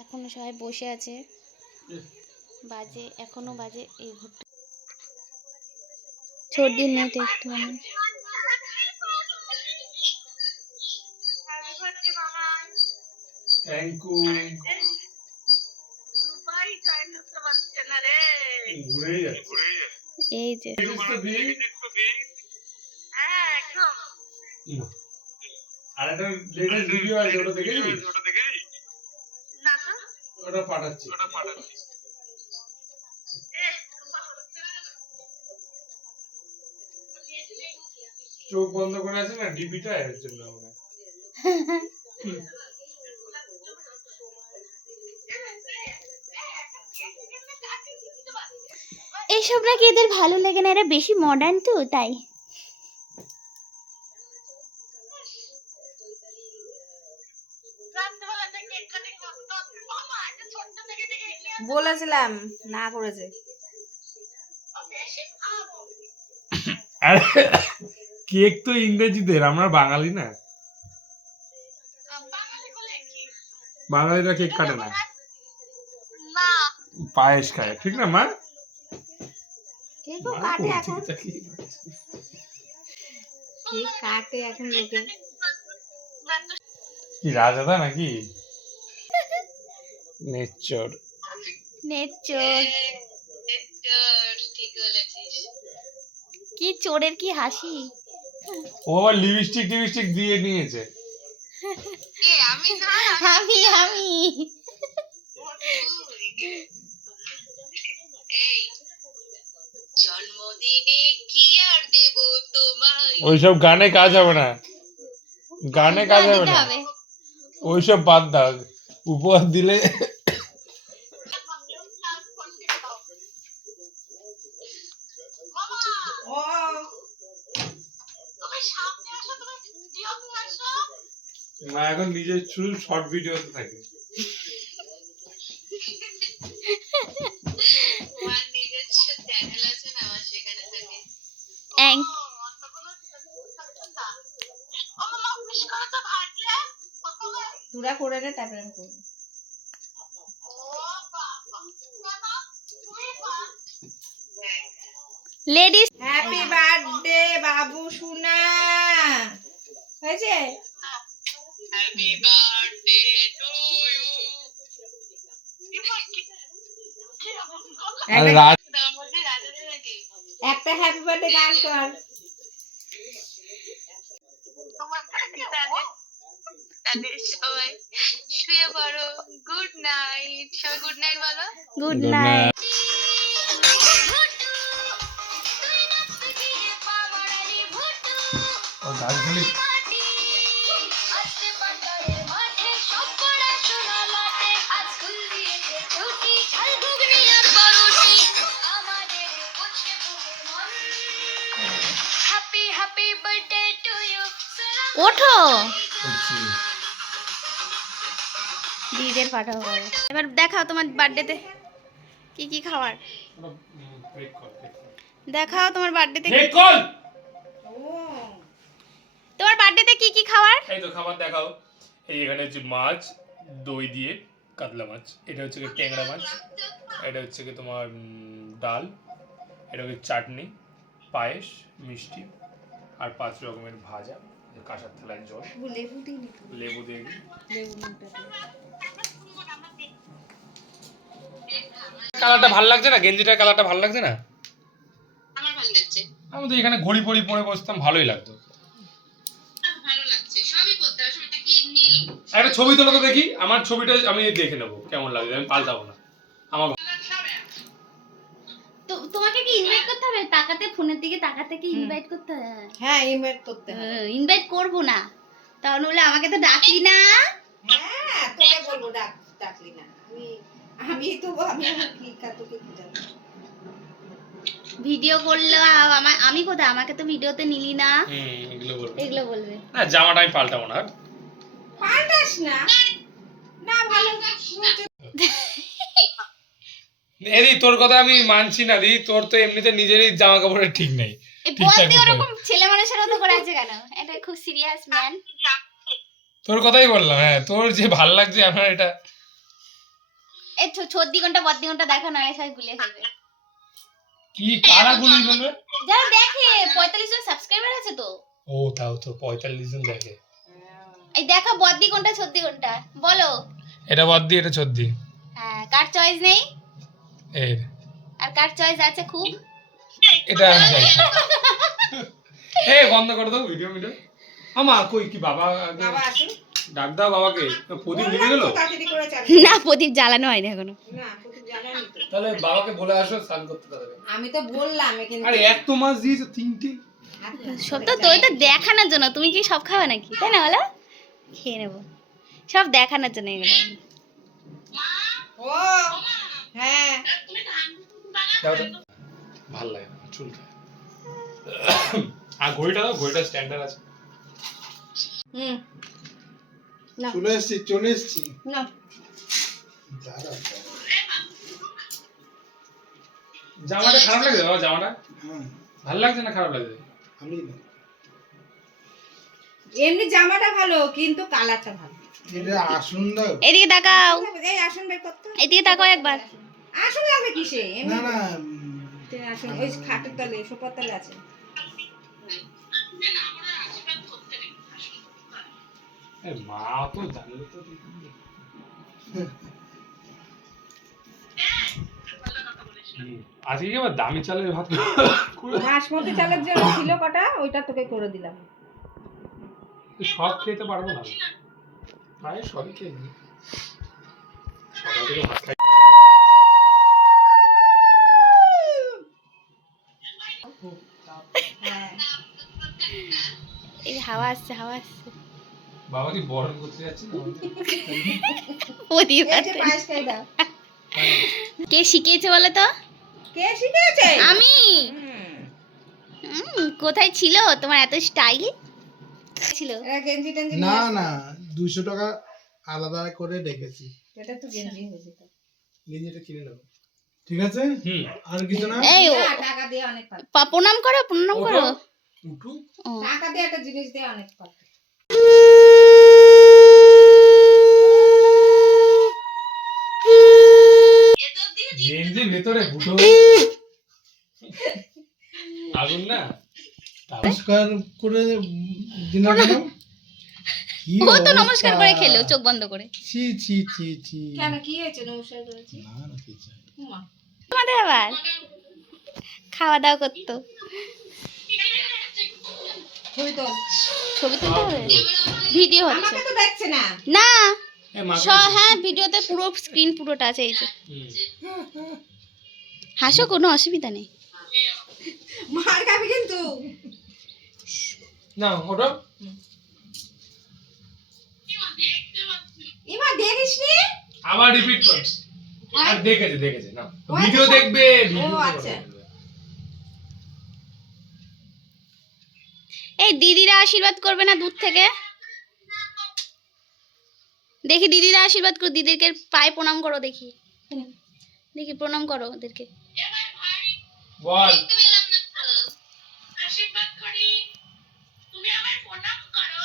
এখনো সবাই বসে আছে, বাজে এখনো বাজে এই ঘুরতে সর্দি নেট একটু এই যে আরেকটা লেটেস্ট ভিডিও আছে, ওটা দেখেছিস? না তো, ওটা পাঠাচ্ছি। চোখ বন্ধ করে আছে না ডিপিটা, এর জন্য আমরা এইসব নাকি এদের ভালো লাগে না, এরা বেশি মডার্ন তো তাই। বলেছিলাম না করেছে। কেক তো ইংরেজিদের, আমরা বাঙালি না। বাঙালিরা কেক কাটে না, পায়েস খায়, ঠিক না মা? কেক কাটে এখন, কেক কাটে এখন লোকে। কি রাজাদা নাকি? নেচর নেচর, কি চোরের কি হাসি। ও আবার লিপস্টিক টিপস্টিক দিয়ে নিয়েছে। আমি আমি জন্মদিনে কি আর দেব তোমায়, ওইসব গানে কাজ হবে না, গানে কাজ হবে না, ওইসব বাদ দাও। উপহার দিলে মা এখন নিজের শুধু শর্ট ভিডিওতে থাকে। আমার নিজস্ব চ্যানেল আছে না, আমার সেখানে থাকে। তুরা করে নে, তারপরে আমি করবো। লেডিস হ্যাপি বার্থডে বাবু সোনা, হয়েছে? Happy birthday to you. একটা হ্যাপি বার্থডে গান কর। তাদের সবাই শুয়ে পড়ো, গুড নাইট। সবাই গুড নাইট বলো। Good night. ও দার্জিলিং ওঠো, দিদিদের পাঠাও। এবার দেখাও তোমার বার্থডেতে কি কি খাবার, দেখাও তোমার বার্থডেতে তোমার বার্থডেতে কি কি খাবার। এই তো খাবার দেখাও। এই এখানে হচ্ছে মাছ, দই দিয়ে কাতলা মাছ, এটা হচ্ছে ট্যাংরা মাছ, এটা হচ্ছে কি তোমার ডাল, এটা হচ্ছে চাটনি, পায়েস, মিষ্টি আর 5 রকমের ভাজা, কাঁসার থালায় জল, লেবু দিয়ে কালারটা ভালো লাগছে না, গেঞ্জিটার কালারটা ভালো লাগছে না? আমার ভালো লাগছে, আমি তো এখানে ঘড়ি পড়ি পরে বসতাম, ভালোই লাগতো। ভালো লাগছে, সবই করতে হবে। এটা কি নীল? একটা ছবি তোলো তো দেখি, আমার ছবিটা আমি দেখে নেবো কেমন লাগছে, আমি পাল্টাবো না। আমার তো তোমাকে কি ইনভাইট করতে হবে, তাকাতে ফোনের দিকে তাকাতে কি ইনভাইট করতে হবে? হ্যাঁ, ইনভাইট করতে হবে। ইনভাইট করব না, তাহলে বলে আমাকে তো ডাকলি না। হ্যাঁ, তোকে বলবো ডাকলি না। আমি তো আমি কি তোকে কি জানি। ভিডিও করলো আমি কোথায়, আমাকে তো ভিডিওতে নিলি না। এগুলো বলবে না, জামাটা আমি পাল্টাবো না। পাল্টাস না, না ভালো। এদি তোর কথা আমি মানছি না দি, তোর তো এমনিতে নিজেরই জামা কাপড়ের ঠিক নেই। বলতে ওরকম ছেলে মানুষের মতো করে আছে কেন? এটা খুব সিরিয়াস ম্যান। তোর কথাই বললাম, হ্যাঁ তোর যে ভালো লাগছে আমার এটা এই ছদ্দি ঘন্টা বদ্দি ঘন্টা দেখা না সবাই গুলিয়ে ফেলবে। কি কারা গুলি করবে? যারা দেখে 45 জন সাবস্ক্রাইবার আছে তো। ও তাও তো 45 জন দেখে। এই দেখা বদ্দি ঘন্টা ছদ্দি ঘন্টা বলো। এটা বদ্দি এটা ছদ্দি। হ্যাঁ কার চয়েস নেই এই আর কার চয়েস আছে খুব। এটা এই বন্ধ করে দাও ভিডিও ভিডিও। আমা কই কি বাবা আগে বাবা আসুন। ডাক দাও বাবাকে। প্রদীপ নিয়ে গেল? তাড়াতাড়ি করে চালু। না প্রদীপ জ্বালানো হয়নি এখনো। না প্রদীপ জ্বালানি তো। তাহলে বাবাকে বলে আসো স্নান করতে পারবে। আমি তো বললাম কিন্তু আরে এত মাছ দিয়েছো তিনটে। সব তো তোর তো দেখানোর জন্য, তুমি কি সব খাবে নাকি তাই না বলো? খেয়ে নেবো সব দেখানোর জন্য এগুলো। ও হ্যাঁ দাও তো। ভাল লাগে না চুল খায়। আর ঘড়িটা দাও, ঘড়িটা স্ট্যান্ডার্ড আছে। হুম চলে এসছি না দাঁড়া জামাটা খারাপ লাগে বাবা? জামাটা হ্যাঁ ভাল লাগছে না খারাপ লাগছে? আমি না এমনি জামাটা ভালো কিন্তু কালারটা ভালো। এটা আসুন দাও এদিকে তাকাও, এই আসুন বের করতে। এদিকে তাকাও একবার। আসুন লাগবে কিসে না এমনি না আসুন ওই খাটের তলে সোফার তলে আছে। এ মা তো জানলে তো আজকে কি আবার দামি চালের ভাত বাসমতি চালের জন্য ছিল কটা ওইটা তোকে করে দিলাম। সব খেতে পারবো না প্রায় সবই খেয়ে নিই। সকাল থেকে ভাত খাই। হ্যাঁ এই হাওয়া আসছে হাওয়া আসছে। বাবা কি বরণ করতে যাচ্ছে না? প্রদীপ এই যে পায়েস খাই দাও। কে শিখিয়েছে বলো তো? কে শিখিয়েছে? আমি। হুম। কোথায় ছিল তোমার এত স্টাইল ছিল? এরা গেঞ্জি টেঞ্জি না নিয়ে আসে। না 200 টাকা আলাদা করে রেখেছি এটা তো গেঞ্জি হয়েছে তো। গেঞ্জিটা কিনে নেবো ঠিক আছে হুম আর কিছু না এই না, টাকা দিয়ে অনেক পাবে। প্রণাম করো প্রণাম করো। উঠু ও। টাকা দিয়ে একটা জিনিস দিয়ে অনেক পাবে। গেঞ্জির ভেতরে ফুটো আগুন না নমস্কার করে দিনা কেন কি ও তো নমস্কার করে অবস্থা? খেলো চোখ বন্ধ করে। ছি ছি ছি ছি কেন কি হয়েছে নমস্কার করেছি? না না কিছু না। মা তোমাদের আবার খাওয়া দাওয়া করতো। ছবি তোল। ছবি তুলতে হবে, ভিডিও হচ্ছে আমাকে তো দেখছে না। না। এ মা হ্যাঁ ভিডিওতে পুরো স্ক্রিন পুরোটা আছে এই যে। হাসো কোনো অসুবিধা নেই। মার খাবি কিন্তু। না ওটা এবার দেখিসনি? আবার রিপিট কর। আর দেখেছে না ও ভিডিও আচ্ছা। দেখবে ও ভিডিও আচ্ছা। এই দিদিরা আশীর্বাদ করবে না দূর থেকে? দেখি দিদিরা আশীর্বাদ করো, দিদিকে পায়ে প্রণাম করো দেখি। দেখি প্রণাম করো ওদেরকে। বল আশীর্বাদ করি, তুমি আমার প্রণাম করো।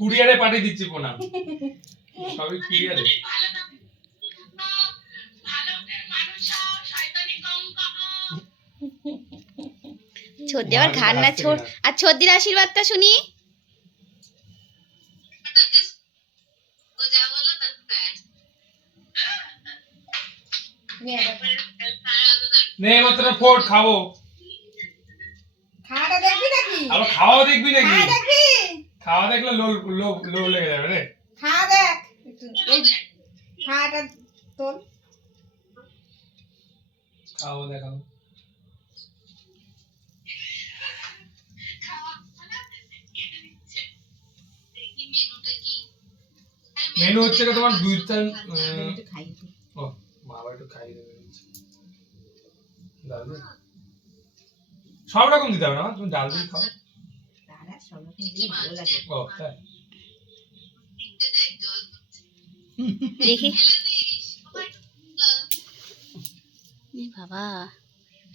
কুরিয়ারে পাঠিয়ে দিচ্ছি প্রণাম। সবই কুরিয়ারে। ভালো থাকো, ভালোদের মানুষ হও, শয়তানি কম করো। ছোদ্দি আবার ঘাড় না ছোট। আর ছোদ্দির আশীর্বাদটা শুনি। ও যা বললো তার প্যান্ট নে এবার ফোর্ট খাবো। খাওয়াটা দেখবি নাকি? আবার খাওয়া দেখবি নাকি? খাওয়া দেখবি? খাওয়া দেখলে লো লেগে যাবে রে। খাওয়া দেখ একটু। এই খাওয়াটা তোল। খাওয়া দেখাবো। মেনু হচ্ছে কি তোমার দুই তিন একটু খাই একটু। ও বাবা একটু খাইয়ে দেবে ডাল দিয়ে। সব রকম দিতে হবে না তুমি ডাল দিয়ে খাও। দাঁড়া, সব রকম দিলে ভালো লাগে। ও তাই দেখি এ বাবা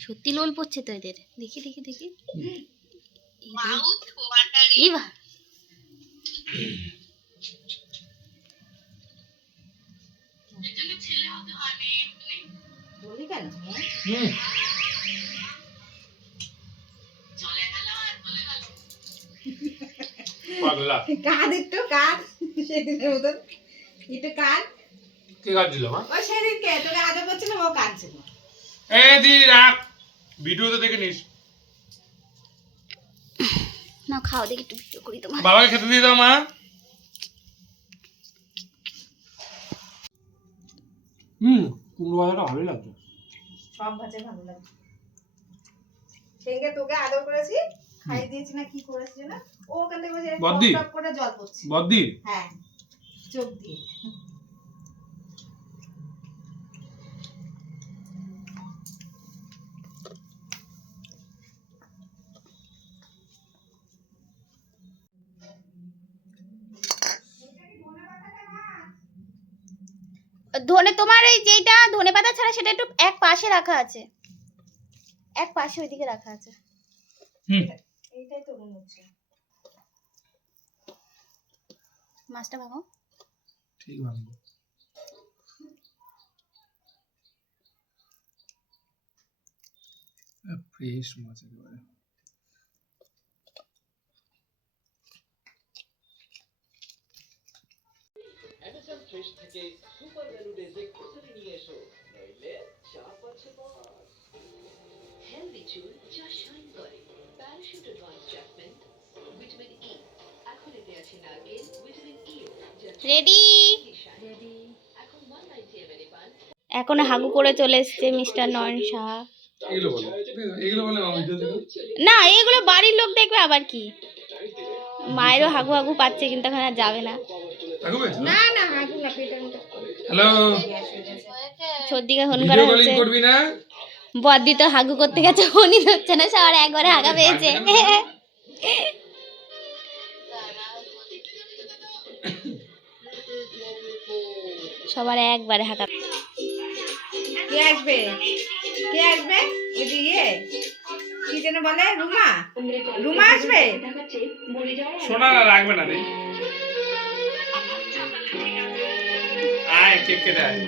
সত্যি লোল পড়ছে তো এদের। দেখি দেখি দেখি। Mouth watering. এই বা বলি কেন হুম পাগলা কাঁদ একটু কাঁদ সেদিনের মতন একটু কাঁদ কে কাটছিল মা ও সেদিনকে তোকে আদর করছিল ও কাঁদছিল এই দি রাখ ভিডিওতে দেখে নিস না খাও দেখি একটু ভিডিও করি তোমার। বাবাকে খেতে দিয়ে দাও মা কুমড়ো ভাজাটা ভালোই লাগছে সব ভাজে ভালো লাগে সেদিনকে তোকে আদর করেছি খাইয়ে দিয়েছি না কি করেছি না ও ওখান থেকে বসে বদ্দি? টপ টপ করে জল পড়ছে বদ্দি হ্যাঁ চোখ দিয়ে ধনে তোমার এই যেটা ধনে পাতা ছাড়া সেটা একটু এক পাশে রাখা আছে, এক পাশে ওইদিকে রাখা আছে। হুম এইটাই তো মনে হচ্ছে মাছটা ভাঙো। ঠিক ভালো ফ্রেশ মাছ একেবারে হেলদি চুল যা শাইন করে parachute advance jasmine vitamin E এখন এতে আছে নারকেল ভিটামিন ই রেডি। রেডি এখন 190 ml পান এখন হাগু করে চলে এসছে মিস্টার নয়ন শাহ। এগুলো বলে আমি ভিডিও দেখো না এগুলো বাড়ির লোক দেখবে আবার কি, মায়েরও হাগু হাগু পাচ্ছে কিন্তু এখন আর যাবে না। আগো বেশ না না হাগু না পেটের মতো হ্যালো গ্যাস হয়ে গেছে সর্দিকে ফোন করা ভিডিও কলিং হচ্ছে, করবি না বদ্দি তো হাগু করতে গেছে ফোনই ধরছে না, সবার একবারে হাগা পেয়েছে। সবার একবারে হাগা। কে আসবে কে আসবে ওই যে ইয়ে কি যেন বলে রুমা রুমা আসবে সোনা না লাগবে না রে আয় কেক কেটে আয়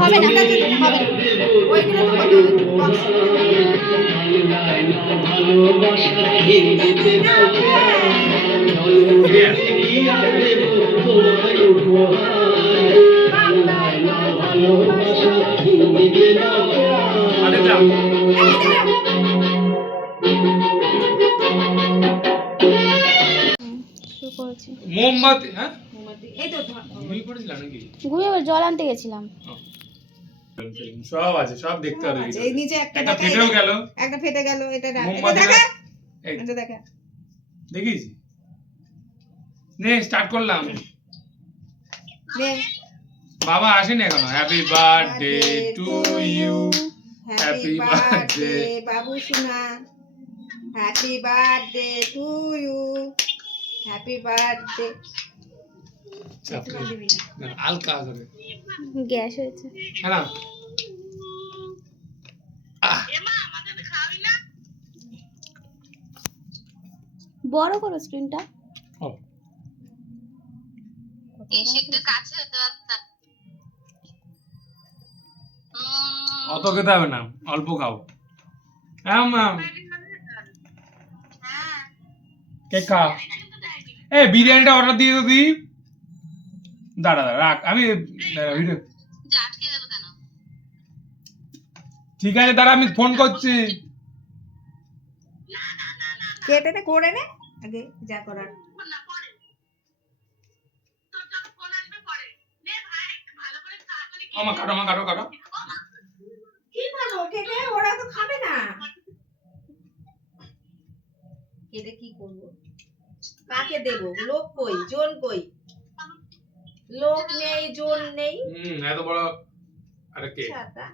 হবে না, হবে না। ওইগুলো তো হতো আরে যা শুরু করেছি। মোমবাতি হ্যাঁ এই তো ঘুমিয়ে পড়েছিলাম নাকি ঘুমিয়ে পড়ে জল আনতে গেছিলাম। সব আছে সব দেখতে হবে আচ্ছা, এই নিচে একটা একটা দেখা, ফেটেও গেল একটা ফেটে গেল এটা মোমবাতি দেখা এই এটা দেখা দেখিস নে স্টার্ট করলাম নে বাবা আসেনি এখনো happy birthday to you happy birthday বাবু সোনা happy birthday to you happy birthday হালকা করে গ্যাস হয়েছে। হ্যাঁ না বড় করো স্ক্রিনটা। একটু কাছে হতে পারতাম। অত খেতে হবে না অল্প খাও হ্যাঁ ম্যাম কেক খা এ বিরিয়ানিটা অর্ডার দিয়ে দি দাঁড়া দাঁড়া রাখ আমি ভিডিও আটকে গেল কেন? ঠিক আছে দাঁড়া আমি ফোন করছি কেটে করে নে আগে যা করার আমার কাটো আমার কাটো কাটো কি করবো কেটে ওরা তো খাবে না কেটে কি করবো কাকে দেবো লোক কই জন কই লোক নেই জন নেই এত বড় আরে কে ছাতা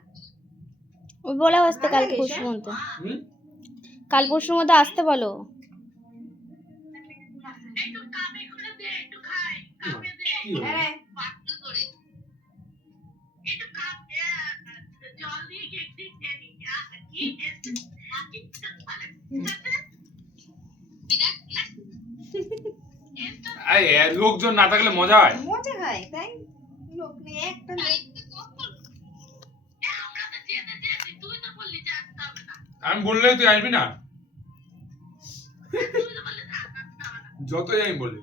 ওই বলা আসতে কাল ভালো খুশ লাগছে? মতো হুম কাল পরশুর মধ্যে আসতে বলো। কি হলো? হ্যাঁ লোকজন না থাকলে মজা হয়। মজা হয় তাই, লোক নেই একটা না। আমি বললে তুই আসবি না, যতই আমি বলি।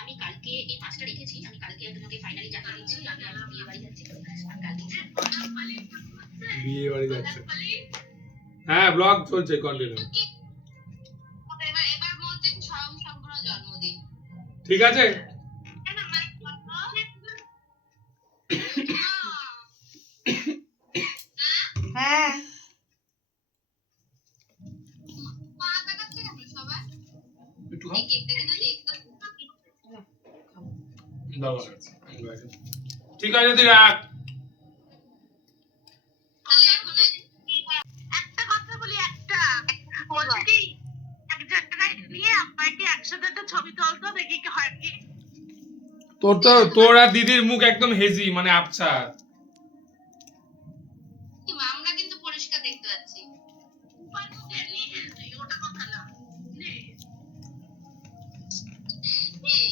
আমি কালকে এই 5টা রেখেছি, আমি কালকে তোমাকে ফাইনালি জানিয়ে দিচ্ছি আমি আমার বিয়ে বাড়ি যাচ্ছি। আর কালকে বিয়ে বাড়ি যাচ্ছে। হ্যাঁ, ব্লগ চলছে, কন্টিনিউ। এবার বলছে স্বয়ং সম্পূর্ণ জন্মদিন। ঠিক আছে, হ্যাঁ পা দেখাচ্ছে কেন সবাই? একটু এই কেকটা কিন্তু দেখতে ঠিক আছে, তুই রাখ। তাহলে এখন একটা কথা বলি, একটা বলছি কি এক জায়গায় নিয়ে আপনাকে একসাথে একটা ছবি তুলতো, দেখি কি হয় কি। তোর আর দিদির মুখ একদম হেজি, মানে আবছা। আমরা কিন্তু পরিষ্কার দেখতে পাচ্ছি। ওটা কথা না, এই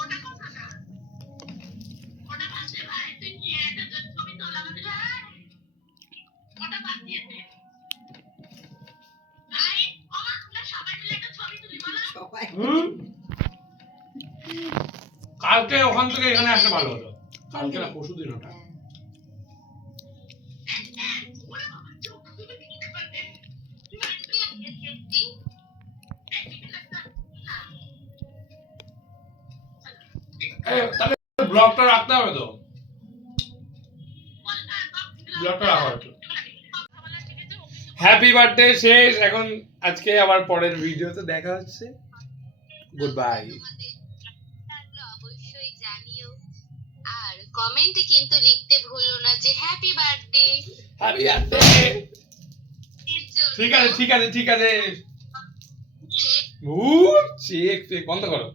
ওটা কথা না, ওটা পাশে ভাই তুই নিয়ে একটা ছবি তোলা আমাদের ভাই, ওটা বাদ দিয়ে দে ভাই। আমরা সবাই মিলে একটা ছবি তুলি বলো। সবাই কালকে ওখান থেকে এখানে আসলে ভালো হতো। কালকে না, পরশুদিন ওটা। ওরে বাবা, চোখ তুলে দেখতে পারবে। তাহলে ব্লগটা রাখতে হবে তো, ব্লগটা রাখা হতো। হ্যাপি বার্থডে শেষ এখন, আজকে আবার পরের ভিডিওতে দেখা হচ্ছে। Good bye. অবশ্যই জানিও, আর কমেন্টে কিন্তু লিখতে ভুলো না যে হ্যাপি বার্থডে। Happy birthday. ঠিক আছে, ঠিক আছে, ঠিক আছে। চেক বন্ধ করো।